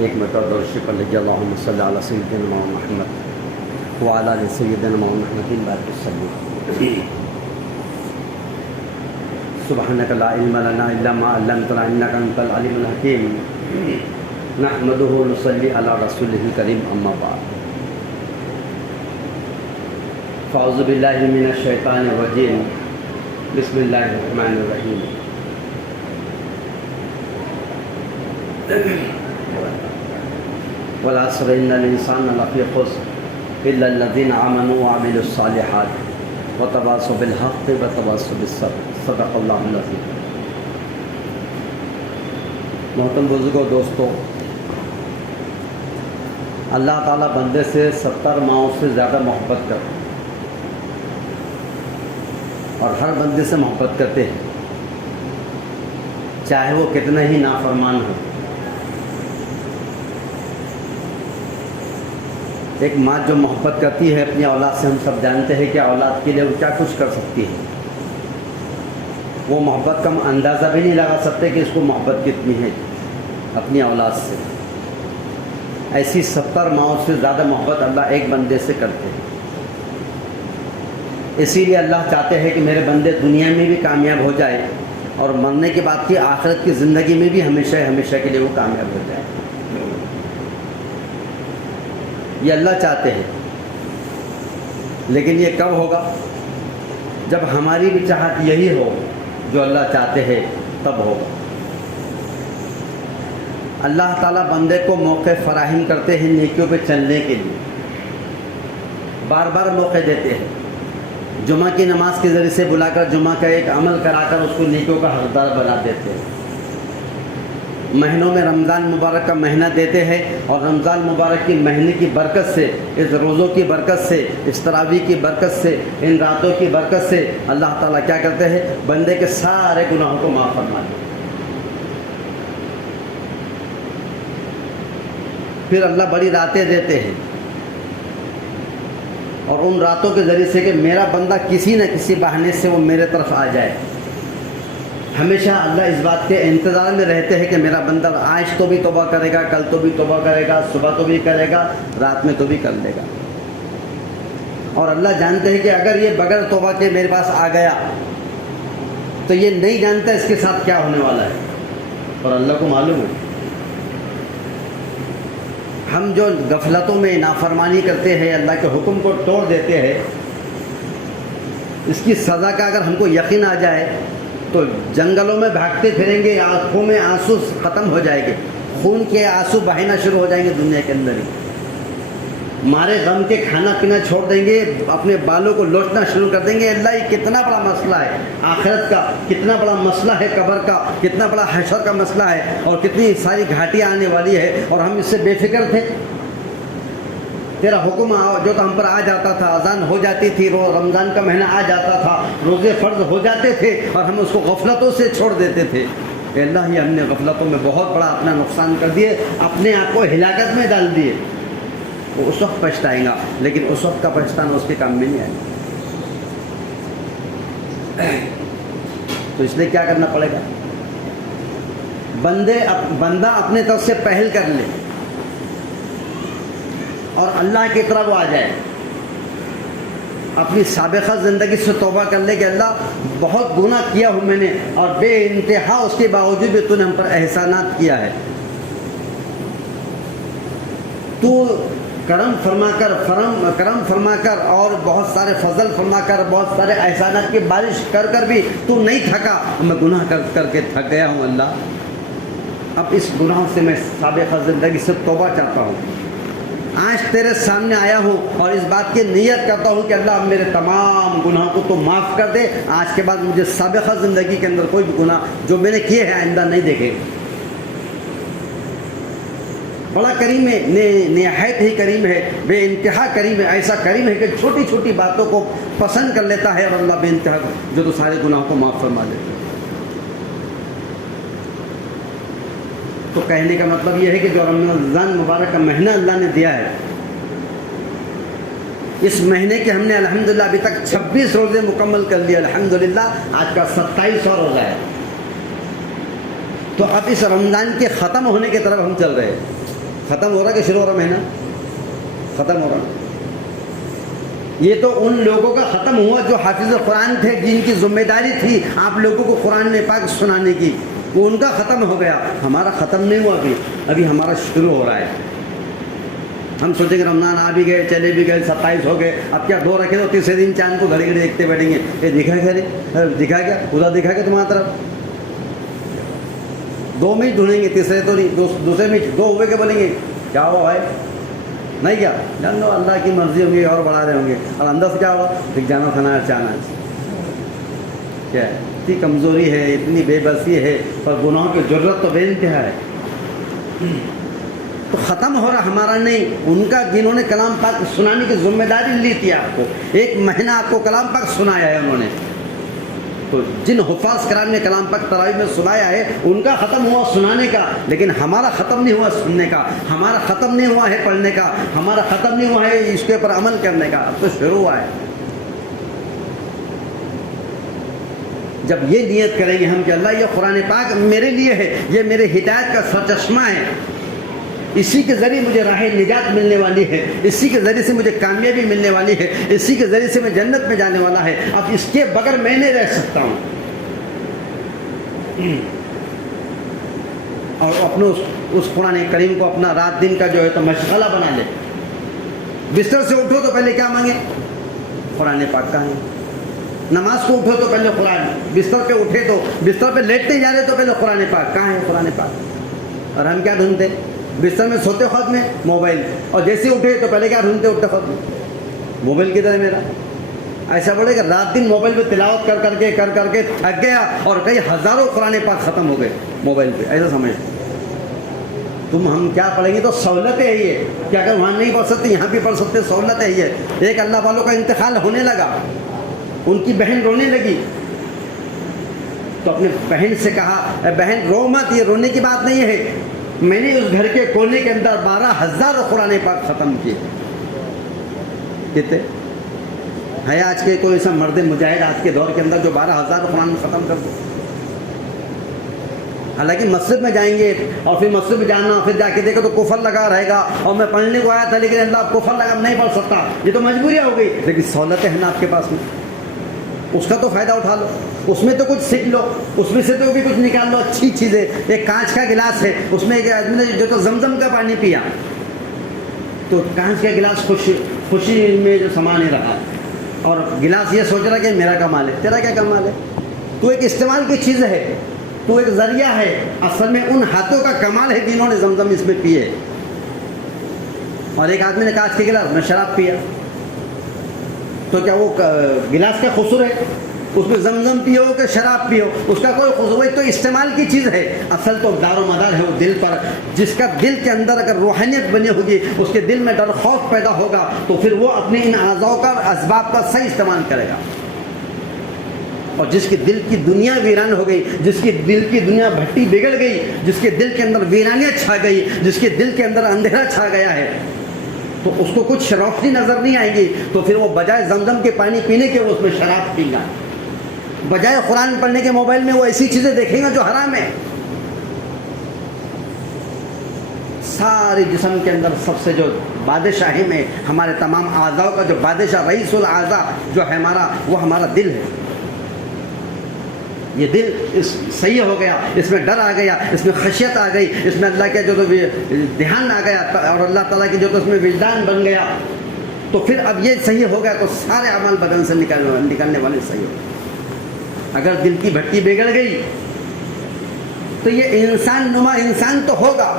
ایک مرتبہ درود شریف پڑھ لیجیے، اللہم صلی علی سیدنا محمد وعلی آل سیدنا محمد بارک وسلم۔ سبحانک لا علم لنا الا ما علمتنا انک انت العلیم الحکیم، نحمدہ ونصلی علی رسولہ الکریم، اما بعد۔ فاعوذ باللہ من الشیطان الرجیم، بسم اللہ الرحمن الرحیم۔ والعصر ان الانسان لفی خسر الا الذین آمنوا وعملوا الصالحات وتواصوا بالحق وتواصوا بالصبر، صدق اللہ العظیم۔ محترم بزرگوں، دوستوں، اللہ تعالیٰ بندے سے 70 ماؤں سے زیادہ محبت کرتے ہیں اور ہر بندے سے محبت کرتے ہیں، چاہے وہ کتنا ہی نافرمان ہو۔ ایک ماں جو محبت کرتی ہے اپنی اولاد سے، ہم سب جانتے ہیں کہ اولاد کے لیے وہ کیا کچھ کر سکتی ہے۔ وہ محبت کا ہم اندازہ بھی نہیں لگا سکتے کہ اس کو محبت کتنی ہے اپنی اولاد سے۔ ایسی 70 ماؤں سے زیادہ محبت اللہ ایک بندے سے کرتے ہیں۔ اسی لیے اللہ چاہتے ہیں کہ میرے بندے دنیا میں بھی کامیاب ہو جائے اور مرنے کے بعد کی آخرت کی زندگی میں بھی ہمیشہ ہمیشہ کے لیے وہ کامیاب ہو جائے۔ یہ اللہ چاہتے ہیں، لیکن یہ کب ہوگا؟ جب ہماری بھی چاہت یہی ہو جو اللہ چاہتے ہیں، تب ہوگا۔ اللہ تعالیٰ بندے کو موقع فراہم کرتے ہیں نیکیوں پہ چلنے کے لیے، بار بار موقع دیتے ہیں۔ جمعہ کی نماز کے ذریعے سے بلا کر جمعہ کا ایک عمل کرا کر اس کو نیکیوں کا حقدار بنا دیتے ہیں۔ مہینوں میں رمضان مبارک کا مہینہ دیتے ہیں، اور رمضان مبارک کی مہینے کی برکت سے، اس روزوں کی برکت سے، اس تراویح کی برکت سے، ان راتوں کی برکت سے اللہ تعالیٰ کیا کرتے ہیں؟ بندے کے سارے گناہوں کو معاف فرما دیتے ہیں۔ پھر اللہ بڑی راتیں دیتے ہیں، اور ان راتوں کے ذریعے سے کہ میرا بندہ کسی نہ کسی بہانے سے وہ میرے طرف آ جائے۔ ہمیشہ اللہ اس بات کے انتظار میں رہتے ہیں کہ میرا بندہ آج تو بھی توبہ کرے گا، کل تو بھی توبہ کرے گا، صبح تو بھی کرے گا، رات میں تو بھی کر لے گا۔ اور اللہ جانتے ہیں کہ اگر یہ بغیر توبہ کے میرے پاس آ گیا تو یہ نہیں جانتا اس کے ساتھ کیا ہونے والا ہے، اور اللہ کو معلوم ہے۔ ہم جو غفلتوں میں نافرمانی کرتے ہیں، اللہ کے حکم کو توڑ دیتے ہیں، اس کی سزا کا اگر ہم کو یقین آ جائے تو جنگلوں میں بھاگتے پھریں گے، آنکھوں میں آنسو ختم ہو جائے گے، خون کے آنسو بہنا شروع ہو جائیں گے دنیا کے اندر ہی۔ مارے غم کے کھانا پینا چھوڑ دیں گے، اپنے بالوں کو لوٹنا شروع کر دیں گے۔ اللہ یہ کتنا بڑا مسئلہ ہے آخرت کا، کتنا بڑا مسئلہ ہے قبر کا، کتنا بڑا حشر کا مسئلہ ہے، اور کتنی ساری گھاٹیاں آنے والی ہے، اور ہم اس سے بے فکر تھے۔ تیرا حکم جو تو ہم پر آ جاتا تھا، اذان ہو جاتی تھی، رمضان کا مہینہ آ جاتا تھا، روزے فرض ہو جاتے تھے، اور ہم اس کو غفلتوں سے چھوڑ دیتے تھے۔ اے اللہ، یہ ہم نے غفلتوں میں بہت بڑا اپنا نقصان کر دیے، اپنے آپ کو ہلاکت میں ڈال دیے۔ وہ اس وقت پچھتائے گا، لیکن اس وقت کا پچھتانا اس کے کام میں نہیں آئے گا۔ تو اس لیے کیا کرنا پڑے گا؟ بندہ اپنے طرف سے پہل کر لے اور اللہ کی طرف وہ آ جائے، اپنی سابقہ زندگی سے توبہ کر لے کہ اللہ بہت گناہ کیا ہوں میں نے، اور بے انتہا اس کے باوجود بھی تو نے ہم پر احسانات کیا ہے۔ تو کرم فرما کر اور بہت سارے فضل فرما کر، بہت سارے احسانات کی بارش کر کر بھی تو نہیں تھکا، میں گناہ کر کے تھک گیا ہوں اللہ۔ اب اس گناہ سے میں سابقہ زندگی سے توبہ چاہتا ہوں، آج تیرے سامنے آیا ہوں اور اس بات کی نیت کرتا ہوں کہ اللہ میرے تمام گناہوں کو تو معاف کر دے، آج کے بعد مجھے سابقہ زندگی کے اندر کوئی بھی گناہ جو میں نے کیے ہیں آئندہ نہیں دیکھے۔ بڑا کریم ہے، نہایت ہی کریم ہے، بے انتہا کریم ہے۔ ایسا کریم ہے کہ چھوٹی چھوٹی باتوں کو پسند کر لیتا ہے، اور اللہ بے انتہا جو تو سارے گناہوں کو معاف فرما دیتا ہے۔ تو کہنے کا مطلب یہ ہے کہ جو رمضان مبارک کا مہینہ اللہ نے دیا ہے، اس مہینے کے ہم نے الحمدللہ ابھی تک 26 روزے مکمل کر لیے الحمدللہ، آج کا 27واں روزہ ہے۔ تو اب اس رمضان کے ختم ہونے کی طرف ہم چل رہے ہیں۔ ختم ہو رہا کہ شروع ہو رہا مہینہ؟ ختم ہو رہا. یہ تو ان لوگوں کا ختم ہوا جو حافظ قرآن تھے، جن کی ذمہ داری تھی آپ لوگوں کو قرآن پاک سنانے کی، وہ ان کا ختم ہو گیا. ہمارا ختم نہیں ہوا، ابھی ہمارا شروع ہو رہا ہے. ہم سوچیں کہ رمضان آ بھی گئے، چلے بھی گئے، 27 ہو گئے، اب کیا 2 رکھے تو تیسرے دن چاند کو گھڑی گھڑی دیکھتے بیٹھیں گے. یہ دکھا کیا رے؟ دکھا کیا؟ خدا دکھا کیا تمہاری طرف؟ 2 میں ہی ڈھونڈیں گے، تیسرے تو نہیں. دوسرے میں 2 ہوئے کے بولیں گے کیا ہوا بھائی؟ نہیں کیا جان لو اللہ کی مرضی ہوں گی اور بڑھا رہے ہوں گے. اور اندر سے کیا ہوا؟ دکھ جانا تھا اچانک. کیا ہے؟ اتنی کمزوری ہے، اتنی بے بسی ہے، پر گناہوں کی ضرورت تو بے انتہا ہے. تو ختم ہو رہا ہمارا نہیں، ان کا جنہوں نے کلام پاک سنانے کی ذمہ داری لی تھی. آپ کو 1 مہینہ آپ کو کلام پاک سنایا ہے انہوں نے. تو جن حفاظ کرام نے کلام پاک تراویح میں سنایا ہے ان کا ختم ہوا سنانے کا، لیکن ہمارا ختم نہیں ہوا سننے کا، ہمارا ختم نہیں ہوا ہے پڑھنے کا، ہمارا ختم نہیں ہوا ہے اس کے اوپر عمل کرنے کا. اب تو شروع ہوا ہے. جب یہ نیت کریں گے ہم کہ اللہ یہ قرآن پاک میرے لیے ہے، یہ میرے ہدایت کا سرچشمہ ہے، اسی کے ذریعے مجھے راہ نجات ملنے والی ہے، اسی کے ذریعے سے مجھے کامیابی ملنے والی ہے، اسی کے ذریعے سے میں جنت میں جانے والا ہے، اب اس کے بغیر میں نہیں رہ سکتا ہوں. اور اپنے اس قرآن کریم کو اپنا رات دن کا جو ہے تو مشغلہ بنا لے. بستر سے اٹھو تو پہلے کیا مانگے؟ قرآن پاک کہاں ہے؟ نماز کو اٹھو تو پہلے قرآن، بستر پہ اٹھے تو بستر پہ لیٹتے جا رہے تو پہلے قرآن پاک کہاں ہے؟ قرآن پاک. اور ہم کیا ڈھونڈتے؟ بستر میں سوتے وقت میں موبائل، اور جیسے اٹھے تو پہلے کیا ڈھونڈتے؟ اٹھتے وقت میں موبائل کدھر ہے میرا؟ ایسا بولے کہ رات دن موبائل پہ تلاوت کر کر کے تھک گیا اور کئی ہزاروں قرآن پاک ختم ہو گئے موبائل پہ. ایسا سمجھ تم ہم کیا پڑھیں گے تو سہولت ہے یہ کہ اگر وہاں نہیں پڑھ سکتے یہاں بھی پڑھ سکتے، سہولت ہے یہ. ایک اللہ والوں کا انتقال ہونے لگا، ان کی بہن رونے لگی تو اپنے بہن سے کہا اے بہن رو مت، یہ رونے کی بات نہیں ہے، میں نے اس گھر کے کونے کے اندر 12,000 قرآن پاک ختم کیے. کتنے ہے آج کے کوئی ایسا مرد مجاہد آج کے دور کے اندر جو 12,000 قرآن ختم کر دے؟ حالانکہ مسجد میں جائیں گے اور پھر مسجد میں جانا، پھر جا کے دیکھو تو کفر لگا رہے گا، اور میں پڑھنے کو آیا تھا لیکن اللہ کفر لگا نہیں پڑھ سکتا، یہ تو مجبوریاں ہو گئی. لیکن سہولتیں ہیں نا آپ کے پاس میں، اس کا تو فائدہ اٹھا لو، اس میں تو کچھ سیکھ لو، اس میں سے تو بھی کچھ نکال لو. اچھی چیزیں، ایک کانچ کا گلاس ہے، اس میں ایک آدمی نے جو تو زمزم کا پانی پیا تو کانچ کا گلاس خوشی میں جو سما نہیں رہا، اور گلاس یہ سوچ رہا کہ میرا کمال ہے. تیرا کیا کمال ہے؟ تو ایک استعمال کی چیز ہے، تو ایک ذریعہ ہے. اصل میں ان ہاتھوں کا کمال ہے جنہوں نے زمزم اس میں پیے. اور ایک آدمی نے کانچ کے گلاس میں شراب پیا تو کیا وہ گلاس کا قصور ہے؟ اس میں زمزم پیو کہ شراب پیو، اس کا کوئی قصور. تو استعمال کی چیز ہے، اصل تو دار و مدار ہے وہ دل پر. جس کا دل کے اندر اگر روحانیت بنی ہوگی، اس کے دل میں ڈر خوف پیدا ہوگا، تو پھر وہ اپنے ان اعضاء کا اسباب کا صحیح استعمال کرے گا. اور جس کے دل کی دنیا ویران ہو گئی، جس کی دل کی دنیا بھٹی بگڑ گئی، جس کے دل کے اندر ویرانیت چھا گئی، جس کے دل کے اندر اندھیرا چھا گیا ہے، تو اس کو کچھ روشنی نظر نہیں آئے گی، تو پھر وہ بجائے زمزم کے پانی پینے کے وہ اس میں شراب پی گا، بجائے قرآن پڑھنے کے موبائل میں وہ ایسی چیزیں دیکھیں گا جو حرام ہے. سارے جسم کے اندر سب سے جو بادشاہی میں ہمارے تمام اعضاء کا جو بادشاہ رئیس الاعضاء جو ہے ہمارا، وہ ہمارا دل ہے. یہ دل صحیح ہو گیا، اس میں ڈر آ گیا، اس میں خشیت آ گئی، اس میں اللہ کے جو تو دھیان آ گیا، اور اللہ تعالیٰ کی جو تو اس میں وجدان بن گیا، تو پھر اب یہ صحیح ہو گیا تو سارے اعمال بدن سے نکلنے والے صحیح ہو گئے. اگر دل کی بھٹی بگڑ گئی تو یہ انسان نما انسان تو ہوگا،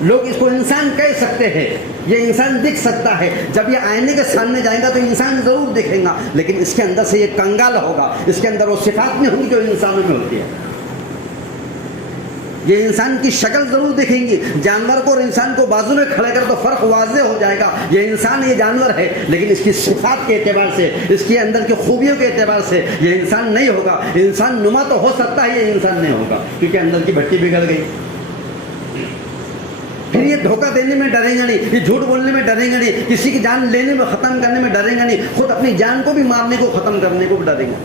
لوگ اس کو انسان کہہ سکتے ہیں، یہ انسان دکھ سکتا ہے. جب یہ آئینے کے سامنے جائے گا تو انسان ضرور دکھے گا، لیکن اس کے اندر سے یہ کنگال ہوگا، اس کے اندر وہ صفات نہیں ہوں گی جو انسانوں میں ہوتی ہے. یہ انسان کی شکل ضرور دیکھیں گی، جانور کو اور انسان کو بازو میں کھڑا کر تو فرق واضح ہو جائے گا، یہ انسان یہ جانور ہے، لیکن اس کی صفات کے اعتبار سے، اس کے اندر کی خوبیوں کے اعتبار سے یہ انسان نہیں ہوگا. انسان نما تو ہو سکتا ہے، یہ انسان نہیں ہوگا، کیونکہ اندر کی بھٹی بگڑ گئی. پھر یہ دھوکہ دینے میں ڈرے گا نہیں، یہ جھوٹ بولنے میں ڈرے گا نہیں، کسی کی جان لینے میں ختم کرنے میں ڈرے گا نہیں، خود اپنی جان کو بھی مارنے کو ختم کرنے کو بھی ڈرے گا.